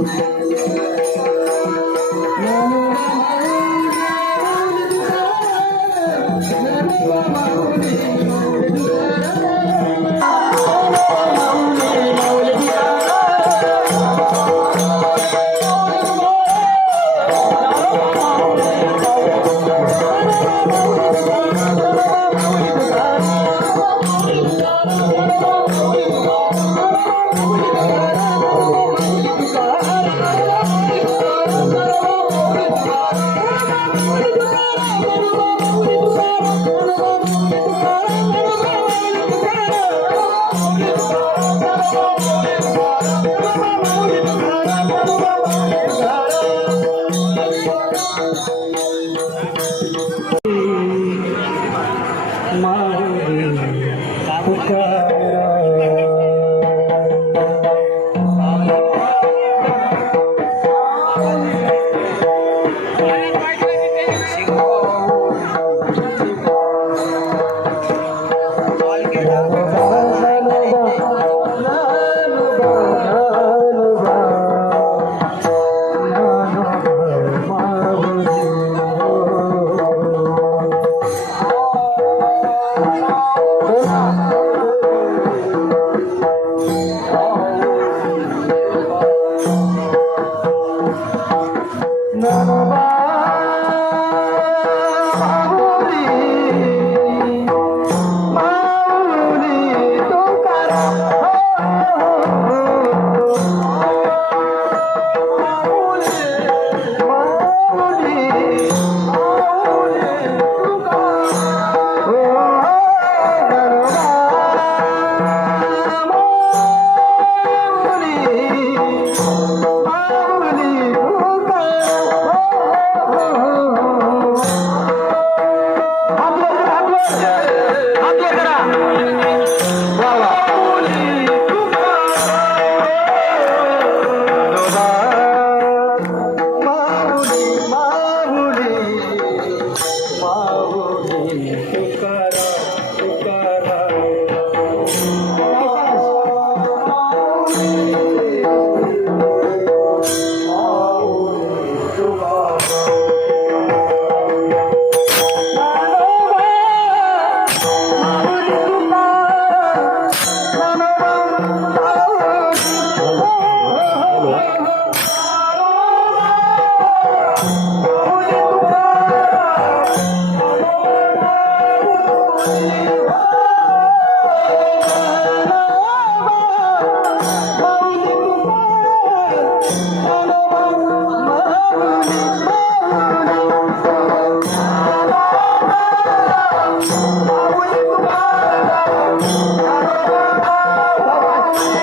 Música Porra!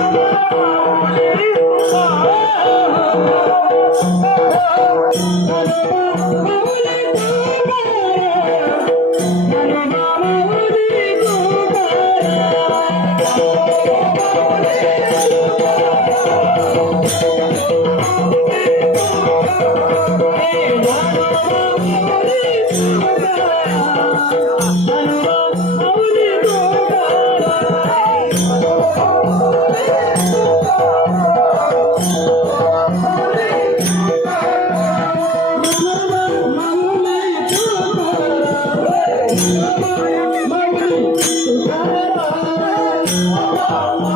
Mama, Oh,